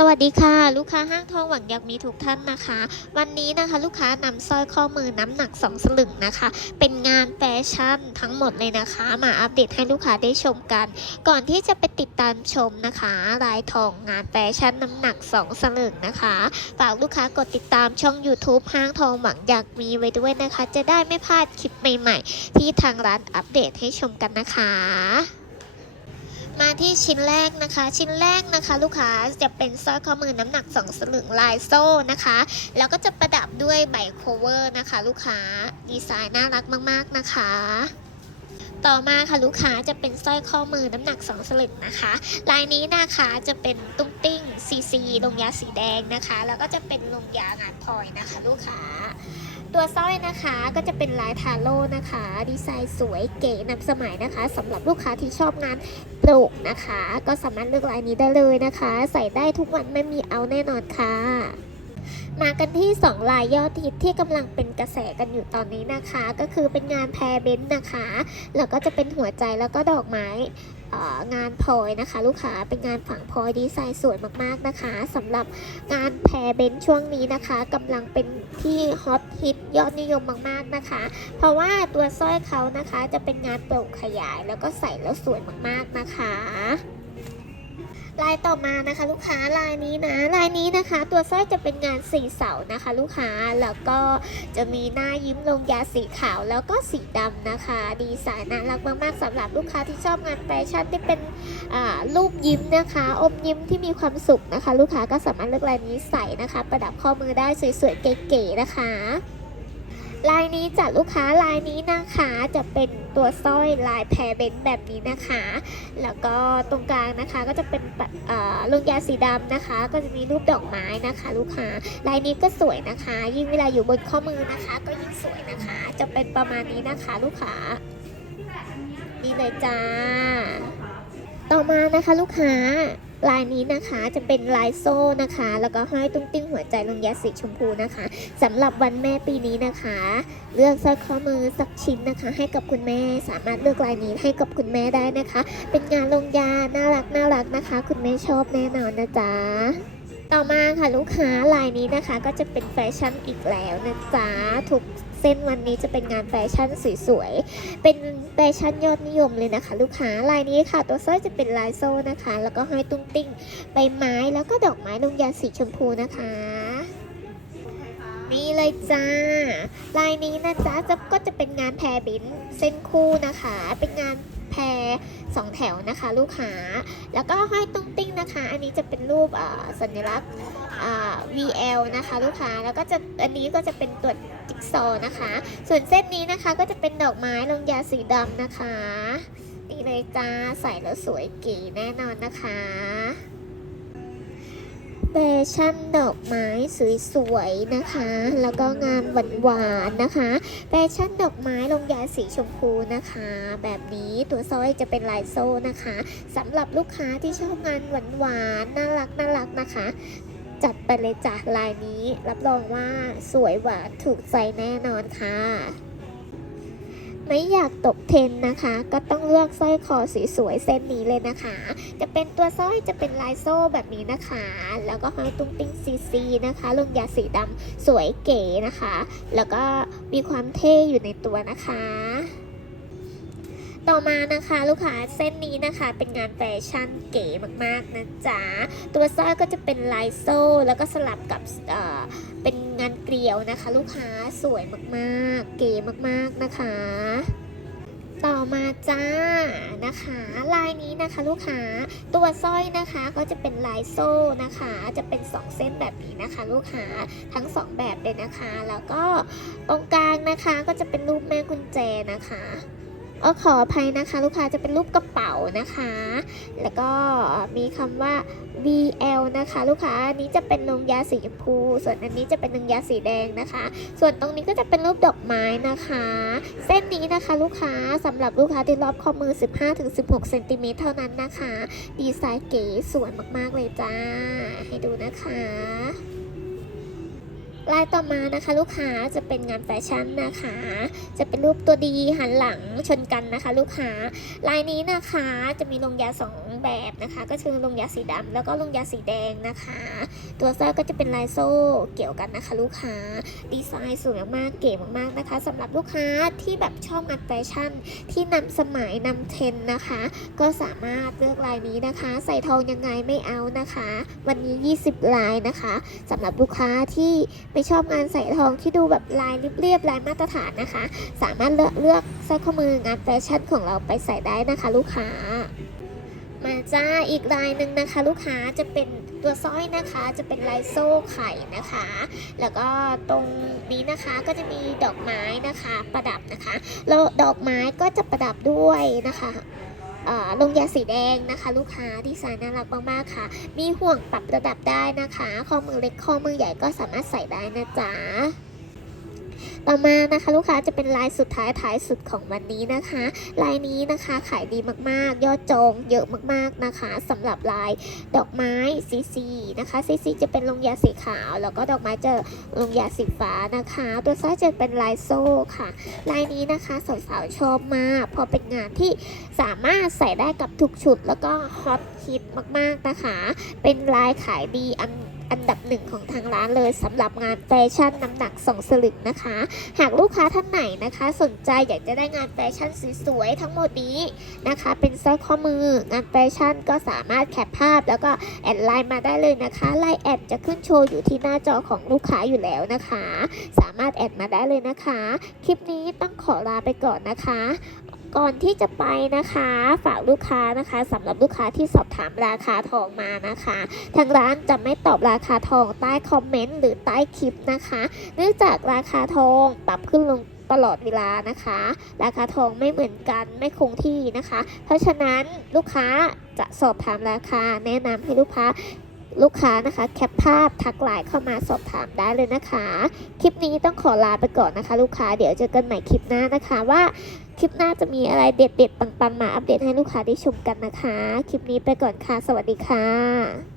สวัสดีค่ะ ลูกค้าห้างทองหวังอยากมีทุกท่านนะคะ วันนี้นะคะลูกค้านำสร้อยข้อมือน้ำหนัก 2 สลึงนะคะ เป็นงานแฟชั่นทั้งหมดเลยนะคะ มาอัปเดตให้ลูกค้าได้ชมกัน ก่อนที่จะไปติดตามชมนะคะลายทองงานแฟชั่นน้ำหนัก 2 สลึงนะคะฝากลูกค้ากดติดตามช่อง YouTube ห้างทองหวังอยากมีไว้ด้วยนะคะ จะได้ไม่พลาดคลิปใหม่ ๆ ที่ทางร้านอัปเดตให้ชมกันนะคะ ที่ชิ้นแรกนะคะ ชิ้นแรกนะคะ ลูกค้าจะเป็นสร้อยข้อมือน้ำหนัก 2 สลึงลายโซ่นะคะ แล้วก็จะประดับด้วยใบโคเวอร์นะคะ ลูกค้าดีไซน์น่ารักมาก ๆ นะคะต่อมาค่ะลูกค้าจะเป็นสร้อยข้อมือน้ำหนัก 2 สลึงนะคะ ลายนี้นะคะจะเป็นตุ้งติ้งซีซีลงยาสีแดงนะคะ แล้วก็จะเป็นลงยางานพลอยนะคะ ลูกค้า ตัวสร้อยนะคะก็จะเป็นลายทาโร่นะคะ ดีไซน์สวยเก๋นำสมัยนะคะสำหรับลูกค้าที่ชอบงานปลูกนะคะ ก็สามารถเลือกลายนี้ได้เลยนะคะ ใส่ได้ทุกวันไม่มีเอาแน่นอนค่ะมากันที่ 2 ลายยอดฮิตที่กำลังเป็นกระแสกันอยู่ตอนนี้นะคะ ก็คือเป็นงานแพรเบนนะคะ แล้วก็จะเป็นหัวใจแล้วก็ดอกไม้ งานพลอยนะคะ ลูกค้าเป็นงานฝังพลอยดีไซน์สวยมากๆนะคะสำหรับงานแพรเบนซ์ช่วงนี้นะคะกำลังเป็นที่ฮอตฮิตยอดนิยมมากๆนะคะ เพราะว่าตัวสร้อยเขานะคะจะเป็นงานโปร่งขยายแล้วก็ใส่แล้วสวยมากๆนะคะ ลายต่อมานะคะ ลูกค้าลายนี้นะลายนี้นะคะ ตัวสร้อยจะเป็นงานสีเสานะคะ ลูกค้าแล้วก็จะมีหน้ายิ้มลงยาสีขาวแล้วก็สีดำนะคะ ดีไซน์น่ารักมากๆสำหรับลูกค้าที่ชอบงานแฟชั่นที่เป็นอ่ารูปยิ้มนะคะ อมยิ้มที่มีความสุขนะคะ ลูกค้าก็สามารถเลือกลายนี้ใส่นะคะ ประดับข้อมือได้สวยๆเก๋ๆนะคะ ลายนี้จากลูกค้าลายนี้นะคะจะเป็นตัวสร้อยลายแพรเบนซ์แบบนี้นะคะ แล้วก็ตรงกลางนะคะก็จะเป็นอ่อลงยาสีดำนะคะ ก็จะมีรูปดอกไม้นะคะ ลูกค้าลายนี้ก็สวยนะคะ ยิ่งเวลาอยู่บนข้อมือนะคะ ก็ยิ่งสวยนะคะ จะเป็นประมาณนี้นะคะ ลูกค้านี่เลยจ้า ต่อมานะคะลูกค้า ลายนี้นะคะจะเป็นลายโซ่นะคะ แล้วก็ห้อยตุ้งติ้งหัวใจลงยาสีชมพูนะคะสำหรับวันแม่ปีนี้นะคะ เลือกสร้อยข้อมือสักชิ้นนะคะ ให้กับคุณแม่สามารถเลือกลายนี้ให้กับคุณแม่ได้นะคะ เป็นงานลงยาน่ารักน่ารักนะคะ คุณแม่ชอบแน่นอนนะจ๊ะ ต่อมาค่ะลูกค้าลายนี้นะคะ ก็จะเป็นแฟชั่นอีกแล้วนะจ๊ะทุกเส้นวันนี้จะเป็นงานแฟชั่นสวยๆ เป็นแฟชั่นยอดนิยมเลยนะคะ ลูกค้าลายนี้ค่ะ ตัวสร้อยจะเป็นลายโซ่นะคะ แล้วก็ห้อยตุ้งติ้งใบไม้แล้วก็ดอกไม้ลงยาสีชมพูนะคะนี่เลยจ้า ลายนี้นะจ๊ะจะก็จะเป็นงานแพรบินเส้นคู่นะคะ เป็นงาน แพรสองแถวนะคะ ลูกค้า แล้วก็ห้อยตุ้งติ้งนะคะ อันนี้จะเป็นรูปสัญลักษณ์ VL นะคะ ลูกค้าแล้วก็จะอันนี้ก็จะเป็นตัวจิ๊กซอว์นะคะ ส่วนเส้นนี้นะคะก็จะเป็นดอกไม้ลงยาสีดำนะคะ นี่เลยจ้าใส่แล้วสวยเก๋แน่นอนนะคะ ฟชั่นดอกไม้สวยๆนะคะ แล้วก็งานหวานๆนะคะ แฟชั่นดอกไม้ลงยาสีชมพูนะคะ แบบนี้ตัวสร้อยจะเป็นลายโซ่นะคะสำหรับลูกค้าที่ชอบงานหวานๆน่ารักน่ารักนะคะ จัดไปเลยจ้ะลายนี้รับรองว่าสวยหวานถูกใจแน่นอนค่ะ ไม่อยากตกเทรนนะคะ ก็ต้องเลือกสร้อยคอสีสวยเส้นนี้เลยนะคะ จะเป็นตัวสร้อยจะเป็นลายโซ่แบบนี้นะคะ แล้วก็ห้อยตุ้งติ้งซีซีนะคะลงยาสีดำสวยเก๋นะคะ แล้วก็มีความเท่อยู่ในตัวนะคะต่อมานะคะลูกค้าเส้นนี้นะคะเป็นงานแฟชั่นเก๋มากๆนะจ๊ะตัวสร้อยก็จะเป็นลายโซ่ แล้วก็สลับกับเเป็นานเกลียวนะคะ ลูกค้าสวยมากๆ เก๋มากๆนะคะ ต่อมาจ้านะคะ ลายนี้นะคะลูกค้าตัวสร้อยนะคะก็จะเป็นลายโซ่นะคะ จะเป็น 2 เส้นแบบนี้นะคะ ลูกค้าทั้ง 2 แบบเลยนะคะ แล้วก็ตรงกลางนะคะก็จะเป็นรูปแม่กุญแจนะคะ ออขออภัยนะคะ ลูกค้าจะเป็นรูปกระเป๋านะคะ แล้วก็มีคำว่า BL นะคะ ลูกค้าอันนี้จะเป็นนงยาสีชมพู ส่วนอันนี้จะเป็นนงยาสีแดงนะคะ ส่วนตรงนี้ก็จะเป็นรูปดอกไม้นะคะ เส้นนี้นะคะ ลูกค้าสำหรับลูกค้าที่รอบข้อมือ 15-16เซนติเมตรเท่านั้นนะคะ ดีไซน์เก๋สวยมากๆเลยจ้า ให้ดูนะคะ ลายต่อมานะคะ ลูกค้าจะเป็นงานแฟชั่นนะคะ จะเป็นรูปตัวดีหันหลังชนกันนะคะ ลูกค้าลายนี้นะคะจะมีลงยาสอง แบบนะคะ ก็คือลงยาสีดำแล้วก็ลงยาสีแดงนะคะ ตัวสร้อยก็จะเป็นลายโซ่เกี่ยวกันนะคะ ลูกค้าดีไซน์สวยมากเก๋มากๆนะคะสำหรับลูกค้าที่แบบชอบงานแฟชั่น ที่นำสมัยนำเทรนนะคะ ก็สามารถเลือกลายนี้นะคะ ใส่ทองยังไงไม่เอานะคะ วันนี้ 20 ลายนะคะสำหรับลูกค้าที่ไม่ชอบงานใส่ทองที่ดูแบบลายเรียบๆลายมาตรฐานนะคะ สามารถเลือกเลือกสร้อยข้อมืองานแฟชั่นของเราไปใส่ได้นะคะ ลูกค้า มาจ้าอีกลายหนึ่งนะคะ ลูกค้าจะเป็นตัวสร้อยนะคะจะเป็นลายโซ่ไข่นะคะ แล้วก็ตรงนี้นะคะก็จะมีดอกไม้นะคะประดับนะคะแล้วดอกไม้ก็จะประดับด้วยนะคะลงยาสีแดงนะคะ ลูกค้าดีไซน์น่ารักมากๆค่ะ มีห่วงปรับระดับได้นะคะ ข้อมือเล็กข้อมือใหญ่ก็สามารถใส่ได้นะจ๊ะ ต่อมานะคะลูกค้าจะเป็นลายสุดท้ายท้ายสุดของวันนี้นะคะ ลายนี้นะคะขายดีมากๆ ยอดจองเยอะมากๆนะคะสำหรับลายดอกไม้ซีซีนะคะซีซีจะเป็นลงยาสีขาว แล้วก็ดอกไม้จะลงยาสีฟ้านะคะ ตัวสร้อยจะเป็นลายโซ่ค่ะ ลายนี้นะคะสาวๆชอบมากพราะเป็นงานที่สามารถใส่ได้กับทุกชุด แล้วก็ฮอตฮิตมากๆนะคะ เป็นลายขายดีอัน อันดับหนึ่งของทางร้านเลยสำหรับงานแฟชั่นน้ำหนักสองสลึงนะคะ หากลูกค้าท่านไหนนะคะ สนใจอยากจะได้งานแฟชั่นสวยๆทั้งหมดนี้นะคะ เป็นสร้อยข้อมืองานแฟชั่นก็สามารถแคปภาพ แล้วก็แอดไลน์มาได้เลยนะคะไลน์แอดจะขึ้นโชว์อยู่ที่หน้าจอของลูกค้าอยู่แล้วนะคะ สามารถแอดมาได้เลยนะคะ คลิปนี้ต้องขอลาไปก่อนนะคะ ก่อนที่จะไปนะคะฝากลูกค้านะคะสำหรับลูกค้าที่สอบถามราคาทองมานะคะ ทางร้านจะไม่ตอบราคาทองใต้คอมเมนต์หรือใต้คลิปนะคะ เนื่องจากราคาทองปรับขึ้นลงตลอดเวลานะคะ ราคาทองไม่เหมือนกันไม่คงที่นะคะ เพราะฉะนั้นลูกค้าจะสอบถามราคาแนะนำให้ลูกค้า ลูกค้านะคะ แคปภาพทักไลน์เข้ามาสอบถามได้เลยนะคะ คลิปนี้ต้องขอลาไปก่อนนะคะ ลูกค้าเดี๋ยวเจอกันใหม่คลิปหน้านะคะว่าคลิปหน้าจะมีอะไรเด็ดๆปังๆ มาอัปเดตให้ลูกค้าได้ชมกันนะคะ คลิปนี้ไปก่อนค่ะ สวัสดีค่ะ